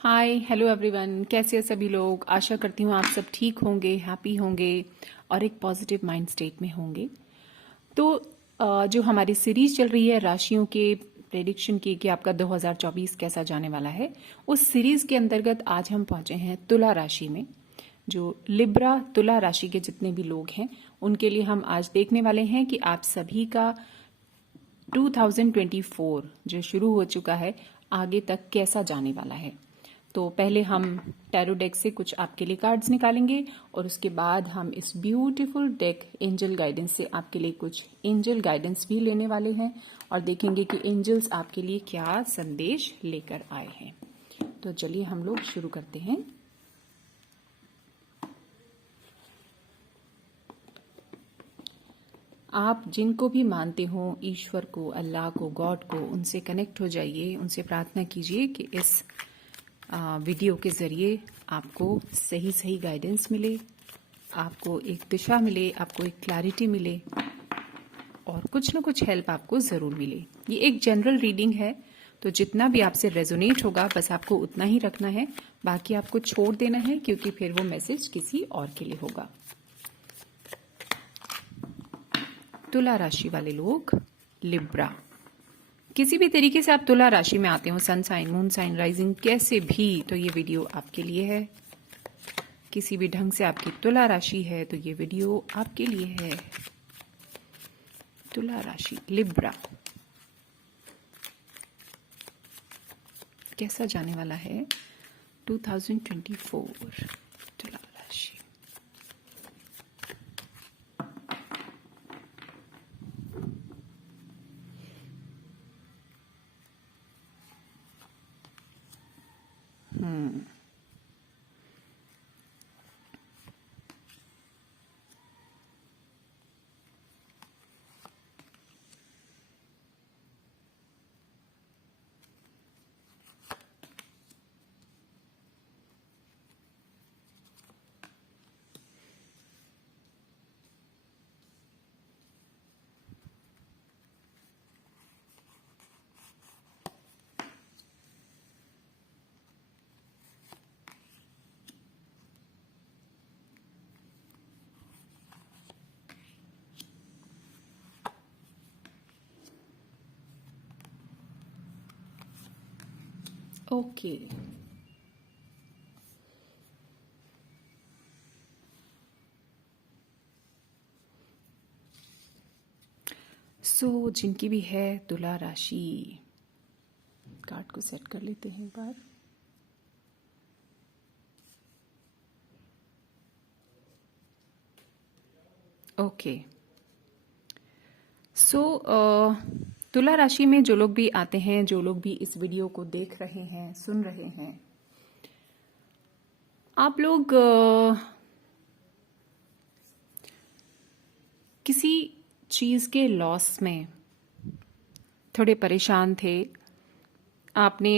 Hi hello everyone, कैसे हैं सभी लोग। आशा करती हूँ आप सब ठीक होंगे, हैप्पी होंगे और एक पॉजिटिव माइंड स्टेट में होंगे। तो जो हमारी सीरीज चल रही है राशियों के प्रेडिक्शन की कि आपका 2024 कैसा जाने वाला है, उस सीरीज के अंतर्गत आज हम पहुंचे हैं तुला राशि में। जो लिब्रा तुला राशि के जितने भी लोग हैं उनके लिए हम आज देखने वाले हैं कि आप सभी का 2024 जो शुरू हो चुका है आगे तक कैसा जाने वाला है। तो पहले हम टैरो डेक से कुछ आपके लिए कार्ड्स निकालेंगे और उसके बाद हम इस ब्यूटीफुल डेक एंजल गाइडेंस से आपके लिए कुछ एंजल गाइडेंस भी लेने वाले हैं और देखेंगे कि एंजल्स आपके लिए क्या संदेश लेकर आए हैं। तो चलिए हम लोग शुरू करते हैं। आप जिनको भी मानते हो, ईश्वर को, अल्लाह को, गॉड को, उनसे कनेक्ट हो जाइए, उनसे प्रार्थना कीजिए कि इस वीडियो के ज़रिए आपको सही सही गाइडेंस मिले, आपको एक दिशा मिले, आपको एक क्लैरिटी मिले और कुछ ना कुछ हेल्प आपको ज़रूर मिले। ये एक जनरल रीडिंग है, तो जितना भी आपसे रेजोनेट होगा बस आपको उतना ही रखना है, बाकी आपको छोड़ देना है क्योंकि फिर वो मैसेज किसी और के लिए होगा। तुला राशि वाले लोग, लिब्रा, किसी भी तरीके से आप तुला राशि में आते हो, sun sign, moon sign, rising, कैसे भी, तो ये वीडियो आपके लिए है। किसी भी ढंग से आपकी तुला राशि है तो ये वीडियो आपके लिए है। तुला राशि, लिब्रा, कैसा जाने वाला है 2024 तुला राशि। ओके, सो जिनकी भी है तुला राशि, कार्ड को सेट कर लेते हैं एक बार। ओके, सो तुला राशि में जो लोग भी आते हैं, जो लोग भी इस वीडियो को देख रहे हैं, सुन रहे हैं, आप लोग किसी चीज के लॉस में थोड़े परेशान थे। आपने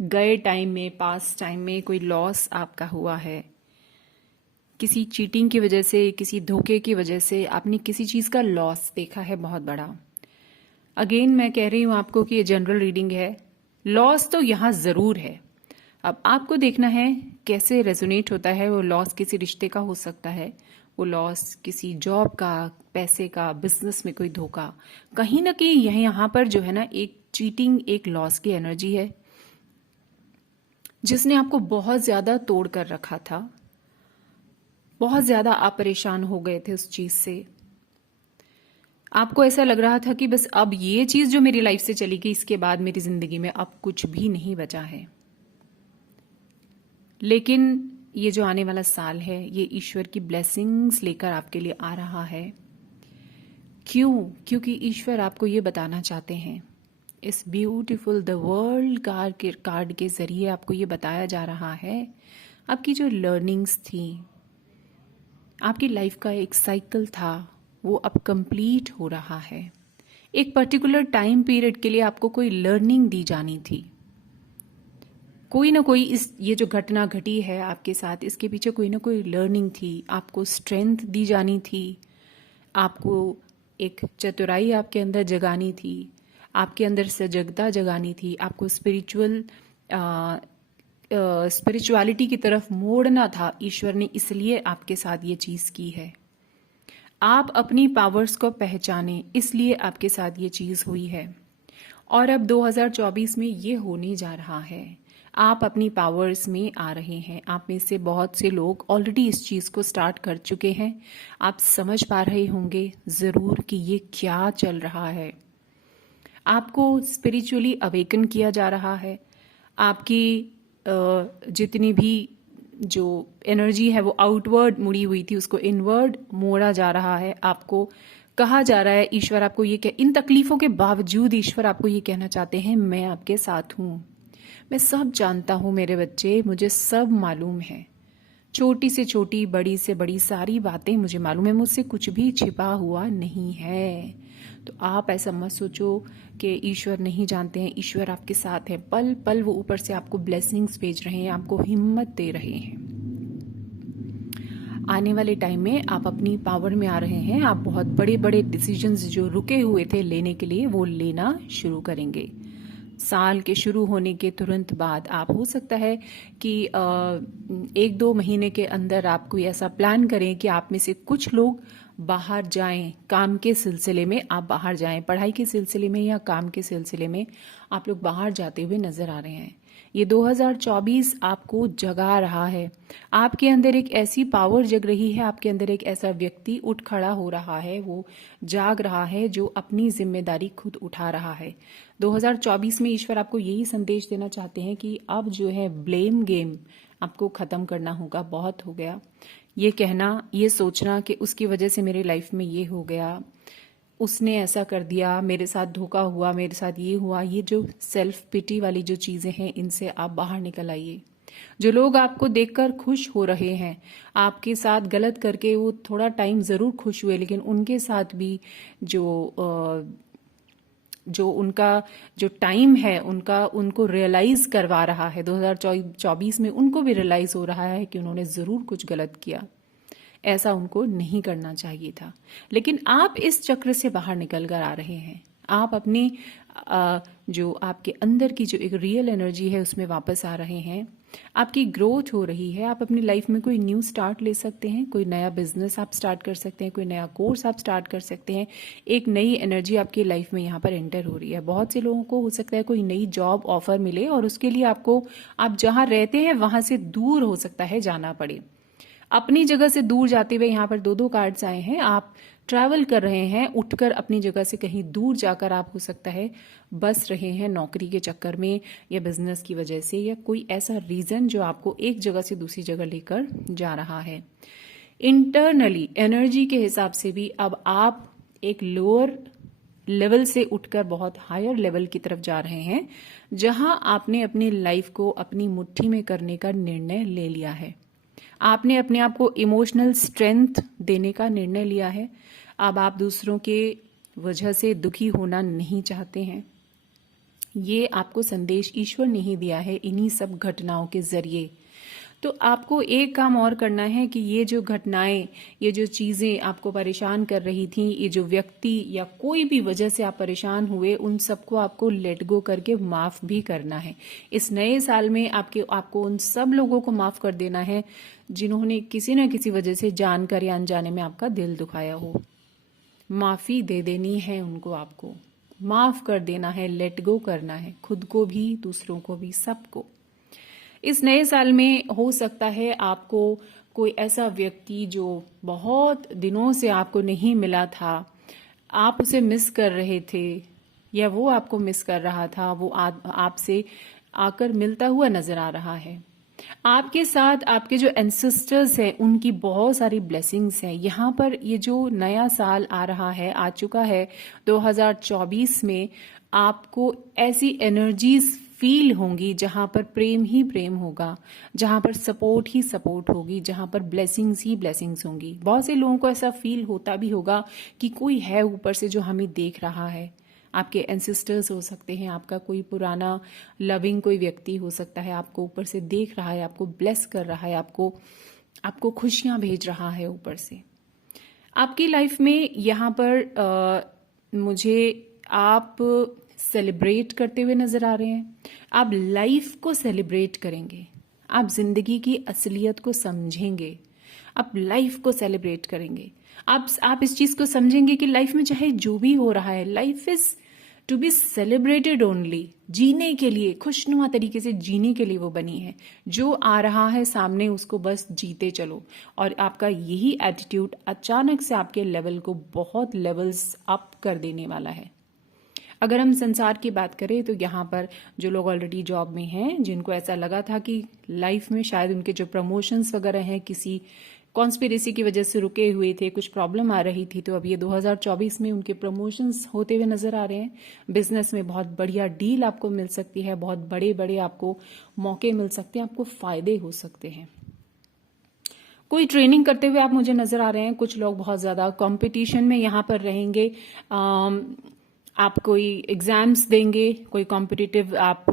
गए टाइम में, पास्ट टाइम में कोई लॉस आपका हुआ है, किसी चीटिंग की वजह से, किसी धोखे की वजह से आपने किसी चीज का लॉस देखा है बहुत बड़ा। अगेन मैं कह रही हूं आपको कि ये जनरल रीडिंग है, लॉस तो यहां जरूर है। अब आपको देखना है कैसे रेजोनेट होता है वो लॉस। किसी रिश्ते का हो सकता है वो लॉस, किसी जॉब का, पैसे का, बिजनेस में कोई धोखा, कहीं ना कहीं यहां पर जो है ना एक चीटिंग, एक लॉस की एनर्जी है जिसने आपको बहुत ज्यादा तोड़ कर रखा था। बहुत ज्यादा आप परेशान हो गए थे उस चीज से। आपको ऐसा लग रहा था कि बस अब ये चीज जो मेरी लाइफ से चली गई, इसके बाद मेरी जिंदगी में अब कुछ भी नहीं बचा है। लेकिन ये जो आने वाला साल है ये ईश्वर की ब्लेसिंग्स लेकर आपके लिए आ रहा है। क्यों? क्योंकि ईश्वर आपको ये बताना चाहते हैं, इस ब्यूटीफुल द वर्ल्ड कार्ड के जरिए आपको ये बताया जा रहा है, आपकी जो लर्निंग्स थी, आपकी लाइफ का एक साइकिल था, वो अब कंप्लीट हो रहा है। एक पर्टिकुलर टाइम पीरियड के लिए आपको कोई लर्निंग दी जानी थी, कोई ना कोई, इस ये जो घटना घटी है आपके साथ, इसके पीछे कोई ना कोई लर्निंग थी। आपको स्ट्रेंथ दी जानी थी, आपको एक चतुराई आपके अंदर जगानी थी, आपके अंदर सजगता जगानी थी, आपको स्पिरिचुअलिटी की तरफ मोड़ना था, ईश्वर ने इसलिए आपके साथ ये चीज़ की है। आप अपनी पावर्स को पहचाने, इसलिए आपके साथ ये चीज़ हुई है। और अब 2024 में ये होने जा रहा है। आप अपनी पावर्स में आ रहे हैं। आप में से बहुत से लोग ऑलरेडी इस चीज़ को स्टार्ट कर चुके हैं। आप समझ पा रहे होंगे ज़रूर कि ये क्या चल रहा है। आपको स्पिरिचुअली अवेकन किया जा रहा है। आपकी जितनी भी जो एनर्जी है वो आउटवर्ड मुड़ी हुई थी, उसको इनवर्ड मोड़ा जा रहा है। आपको कहा जा रहा है, ईश्वर आपको ये इन तकलीफों के बावजूद ईश्वर आपको ये कहना चाहते हैं, मैं आपके साथ हूं, मैं सब जानता हूं मेरे बच्चे, मुझे सब मालूम है। छोटी से छोटी, बड़ी से बड़ी सारी बातें मुझे मालूम है, मुझसे कुछ भी छिपा हुआ नहीं है। तो आप ऐसा मत सोचो कि ईश्वर नहीं जानते हैं। ईश्वर आपके साथ है, पल पल वो ऊपर से आपको ब्लेसिंग्स भेज रहे हैं, आपको हिम्मत दे रहे हैं। आने वाले टाइम में आप अपनी पावर में आ रहे हैं। आप बहुत बड़े बड़े डिसीजंस जो रुके हुए थे लेने के लिए, वो लेना शुरू करेंगे। साल के शुरू होने के तुरंत बाद आप, हो सकता है कि 1-2 महीने के अंदर आप कोई ऐसा प्लान करें कि आप में से कुछ लोग बाहर जाएं, काम के सिलसिले में आप बाहर जाएं, पढ़ाई के सिलसिले में या काम के सिलसिले में आप लोग बाहर जाते हुए नजर आ रहे हैं। ये 2024 आपको जगा रहा है। आपके अंदर एक ऐसी पावर जग रही है, आपके अंदर एक ऐसा व्यक्ति उठ खड़ा हो रहा है, वो जाग रहा है जो अपनी जिम्मेदारी खुद उठा रहा है। 2024 में ईश्वर आपको यही संदेश देना चाहते हैं कि अब जो है ब्लेम गेम आपको खत्म करना होगा। बहुत हो गया ये कहना, ये सोचना कि उसकी वजह से मेरे लाइफ में ये हो गया, उसने ऐसा कर दिया, मेरे साथ धोखा हुआ, मेरे साथ ये हुआ। ये जो सेल्फ पिटी वाली जो चीजें हैं, इनसे आप बाहर निकल आइए। जो लोग आपको देखकर खुश हो रहे हैं, आपके साथ गलत करके वो थोड़ा टाइम जरूर खुश हुए, लेकिन उनके साथ भी जो उनका जो टाइम है, उनको रियलाइज करवा रहा है 2024 में, उनको भी रियलाइज हो रहा है कि उन्होंने जरूर कुछ गलत किया, ऐसा उनको नहीं करना चाहिए था। लेकिन आप इस चक्र से बाहर निकल कर आ रहे हैं। आप अपनी जो आपके अंदर की जो एक रियल एनर्जी है उसमें वापस आ रहे हैं। आपकी ग्रोथ हो रही है। आप अपनी लाइफ में कोई न्यू स्टार्ट ले सकते हैं, कोई नया बिजनेस आप स्टार्ट कर सकते हैं, कोई नया कोर्स आप स्टार्ट कर सकते हैं। एक नई एनर्जी आपकी लाइफ में यहाँ पर एंटर हो रही है। बहुत से लोगों को हो सकता है कोई नई जॉब ऑफर मिले और उसके लिए आपको, आप जहाँ रहते हैं वहां से दूर हो सकता है जाना पड़े। अपनी जगह से दूर जाते हुए यहाँ पर 2-2 कार्ड्स आए हैं। आप ट्रैवल कर रहे हैं, उठकर अपनी जगह से कहीं दूर जाकर आप, हो सकता है बस रहे हैं नौकरी के चक्कर में या बिजनेस की वजह से, या कोई ऐसा रीजन जो आपको एक जगह से दूसरी जगह लेकर जा रहा है। इंटरनली एनर्जी के हिसाब से भी अब आप एक लोअर लेवल से उठकर बहुत हायर लेवल की तरफ जा रहे हैं, जहां आपने अपनी लाइफ को अपनी मुट्ठी में करने का निर्णय ले लिया है। आपने अपने आप को इमोशनल स्ट्रेंथ देने का निर्णय लिया है। अब आप दूसरों के वजह से दुखी होना नहीं चाहते हैं। ये आपको संदेश ईश्वर ने ही दिया है इन्हीं सब घटनाओं के जरिए। तो आपको एक काम और करना है कि ये जो घटनाएं, ये जो चीजें आपको परेशान कर रही थी, ये जो व्यक्ति या कोई भी वजह से आप परेशान हुए, उन सबको आपको लेट गो करके माफ भी करना है। इस नए साल में आपको उन सब लोगों को माफ कर देना है जिन्होंने किसी न किसी वजह से जानकर या अनजाने में आपका दिल दुखाया हो। माफी दे देनी है उनको, आपको माफ कर देना है, लेट गो करना है, खुद को भी, दूसरों को भी, सबको। इस नए साल में हो सकता है आपको कोई ऐसा व्यक्ति जो बहुत दिनों से आपको नहीं मिला था, आप उसे मिस कर रहे थे या वो आपको मिस कर रहा था, वो आपसे आकर मिलता हुआ नजर आ रहा है। आपके साथ आपके जो एंसेस्टर्स हैं उनकी बहुत सारी ब्लेसिंग्स हैं। यहाँ पर ये जो नया साल आ रहा है, आ चुका है 2024 में, आपको ऐसी एनर्जीज फील होंगी जहां पर प्रेम ही प्रेम होगा, जहां पर सपोर्ट ही सपोर्ट होगी, जहां पर ब्लेसिंग्स ही ब्लेसिंग्स होंगी। बहुत से लोगों को ऐसा फील होता भी होगा कि कोई है ऊपर से जो हमें देख रहा है। आपके एंसेस्टर्स हो सकते हैं, आपका कोई पुराना लविंग कोई व्यक्ति हो सकता है, आपको ऊपर से देख रहा है, आपको ब्लेस कर रहा है, आपको खुशियां भेज रहा है ऊपर से। आपकी लाइफ में यहाँ पर मुझे आप सेलिब्रेट करते हुए नजर आ रहे हैं। आप लाइफ को सेलिब्रेट करेंगे, आप जिंदगी की असलियत को समझेंगे, आप लाइफ को सेलिब्रेट करेंगे। आप इस चीज को समझेंगे कि लाइफ में चाहे जो भी हो रहा है, life is to be celebrated only. जीने के लिए, खुशनुमा तरीके से जीने के लिए वो बनी है। जो आ रहा है सामने उसको बस जीते चलो। और आपका यही एटीट्यूड अचानक से आपके लेवल को बहुत लेवल्स अप कर देने वाला है। अगर हम संसार की बात करें तो यहाँ पर जो लोग ऑलरेडी जॉब में हैं, जिनको ऐसा लगा था कि लाइफ में शायद उनके जो प्रमोशंस वगैरह हैं किसी कॉन्स्पिरेसी की वजह से रुके हुए थे, कुछ प्रॉब्लम आ रही थी, तो अब ये 2024 में उनके प्रमोशंस होते हुए नजर आ रहे हैं। बिजनेस में बहुत बढ़िया डील आपको मिल सकती है, बहुत बड़े बड़े आपको मौके मिल सकते हैं, आपको फायदे हो सकते हैं। कोई ट्रेनिंग करते हुए आप मुझे नजर आ रहे हैं। कुछ लोग बहुत ज्यादा कंपटीशन में यहाँ पर रहेंगे। आप कोई एग्जाम्स देंगे, कोई कॉम्पिटिटिव आप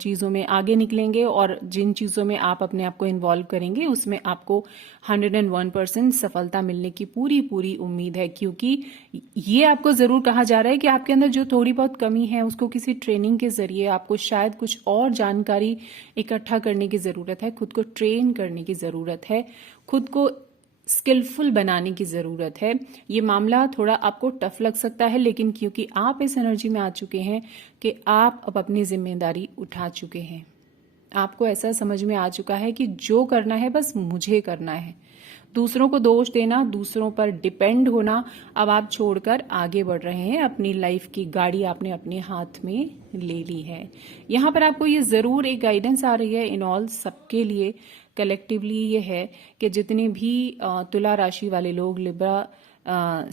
चीज़ों में आगे निकलेंगे, और जिन चीज़ों में आप अपने आप को इन्वॉल्व करेंगे उसमें आपको 101% सफलता मिलने की पूरी पूरी उम्मीद है। क्योंकि ये आपको ज़रूर कहा जा रहा है कि आपके अंदर जो थोड़ी बहुत कमी है उसको किसी ट्रेनिंग के ज़रिए आपको शायद कुछ और जानकारी इकट्ठा करने की ज़रूरत है, खुद को ट्रेन करने की ज़रूरत है, खुद को स्किलफुल बनाने की जरूरत है। ये मामला थोड़ा आपको टफ लग सकता है, लेकिन क्योंकि आप इस एनर्जी में आ चुके हैं कि आप अब अपनी जिम्मेदारी उठा चुके हैं, आपको ऐसा समझ में आ चुका है कि जो करना है बस मुझे करना है। दूसरों को दोष देना, दूसरों पर डिपेंड होना अब आप छोड़कर आगे बढ़ रहे हैं। अपनी लाइफ की गाड़ी आपने अपने हाथ में ले ली है। यहाँ पर आपको ये जरूर एक गाइडेंस आ रही है इन ऑल सबके लिए कलेक्टिवली, ये है कि जितने भी तुला राशि वाले लोग लिब्रा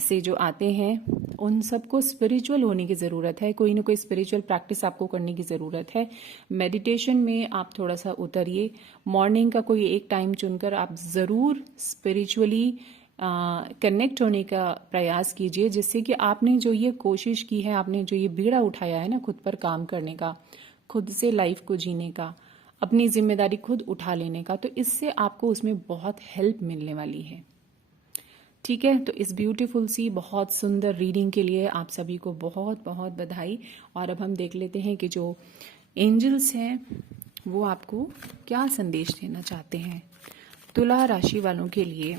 से जो आते हैं उन सबको स्पिरिचुअल होने की ज़रूरत है। कोई ना कोई स्पिरिचुअल प्रैक्टिस आपको करने की ज़रूरत है। मेडिटेशन में आप थोड़ा सा उतरिए। मॉर्निंग का कोई एक टाइम चुनकर आप ज़रूर स्पिरिचुअली कनेक्ट होने का प्रयास कीजिए, जिससे कि आपने जो ये कोशिश की है, आपने जो ये बीड़ा उठाया है ना खुद पर काम करने का, खुद से लाइफ को जीने का, अपनी जिम्मेदारी खुद उठा लेने का, तो इससे आपको उसमें बहुत हेल्प मिलने वाली है। ठीक है, तो इस ब्यूटीफुल सी बहुत सुंदर रीडिंग के लिए आप सभी को बहुत बहुत बधाई। और अब हम देख लेते हैं कि जो एंजल्स हैं वो आपको क्या संदेश देना चाहते हैं तुला राशि वालों के लिए।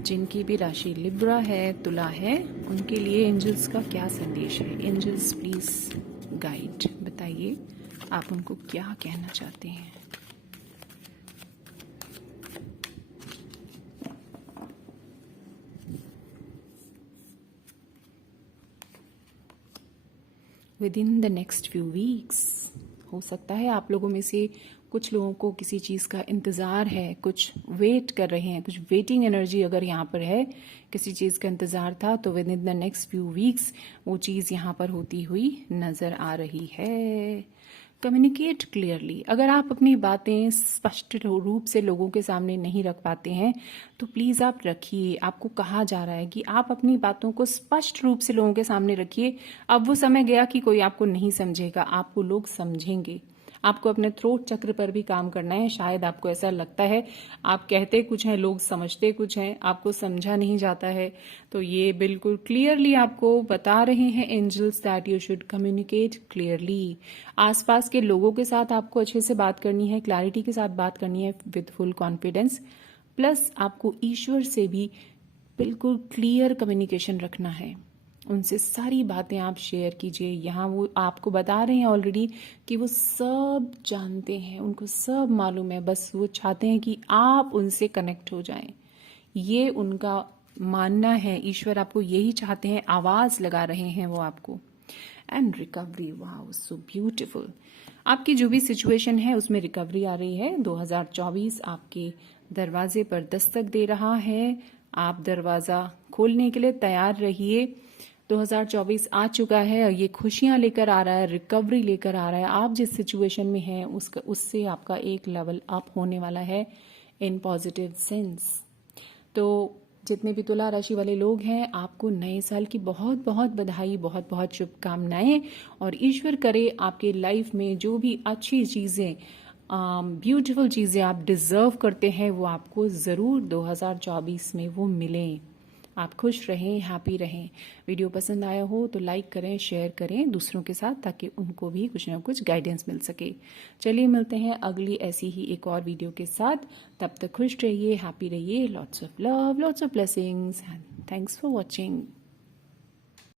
जिनकी भी राशि लिब्रा है, तुला है, उनके लिए एंजल्स का क्या संदेश है। एंजल्स प्लीज गाइड, बताइए आप उनको क्या कहना चाहते हैं। With in the next few weeks हो सकता है आप लोगों में से कुछ लोगों को किसी चीज़ का इंतज़ार है, कुछ वेट कर रहे हैं, कुछ वेटिंग एनर्जी अगर यहाँ पर है, किसी चीज़ का इंतज़ार था, तो with in the next few weeks वो चीज़ यहाँ पर होती हुई नज़र आ रही है। Communicate clearly. अगर आप अपनी बातें स्पष्ट रूप से लोगों के सामने नहीं रख पाते हैं तो प्लीज़ आप रखिए। आपको कहा जा रहा है कि आप अपनी बातों को स्पष्ट रूप से लोगों के सामने रखिए। अब वो समय गया कि कोई आपको नहीं समझेगा, आपको लोग समझेंगे। आपको अपने थ्रोट चक्र पर भी काम करना है। शायद आपको ऐसा लगता है आप कहते कुछ हैं, लोग समझते कुछ हैं, आपको समझा नहीं जाता है। तो ये बिल्कुल क्लियरली आपको बता रहे हैं angels that you should communicate clearly. आसपास के लोगों के साथ आपको अच्छे से बात करनी है, क्लैरिटी के साथ बात करनी है, विद फुल कॉन्फिडेंस। प्लस आपको ईश्वर से भी बिल्कुल क्लियर कम्युनिकेशन रखना है। उनसे सारी बातें आप शेयर कीजिए। यहाँ वो आपको बता रहे हैं ऑलरेडी कि वो सब जानते हैं, उनको सब मालूम है, बस वो चाहते हैं कि आप उनसे कनेक्ट हो जाएं। ये उनका मानना है। ईश्वर आपको यही चाहते हैं, आवाज लगा रहे हैं वो आपको। And recovery, wow so beautiful. आपकी जो भी सिचुएशन है उसमें रिकवरी आ रही है। 2024 आपके दरवाजे पर दस्तक दे रहा है। आप दरवाजा खोलने के लिए तैयार रहिए। 2024 आ चुका है और ये खुशियां लेकर आ रहा है, रिकवरी लेकर आ रहा है। आप जिस सिचुएशन में हैं उससे आपका एक लेवल अप होने वाला है इन पॉजिटिव सेंस। तो जितने भी तुला राशि वाले लोग हैं, आपको नए साल की बहुत बहुत बधाई, बहुत बहुत शुभकामनाएं। और ईश्वर करे आपके लाइफ में जो भी अच्छी चीज़ें, ब्यूटीफुल चीज़ें आप डिजर्व करते हैं वो आपको ज़रूर 2024 में वो मिलें। आप खुश रहें, हैप्पी रहें। वीडियो पसंद आया हो तो लाइक करें, शेयर करें दूसरों के साथ, ताकि उनको भी कुछ ना कुछ गाइडेंस मिल सके। चलिए मिलते हैं अगली ऐसी ही एक और वीडियो के साथ। तब तक खुश रहिए, हैप्पी रहिए। Lots of love, lots of blessings, thanks for watching.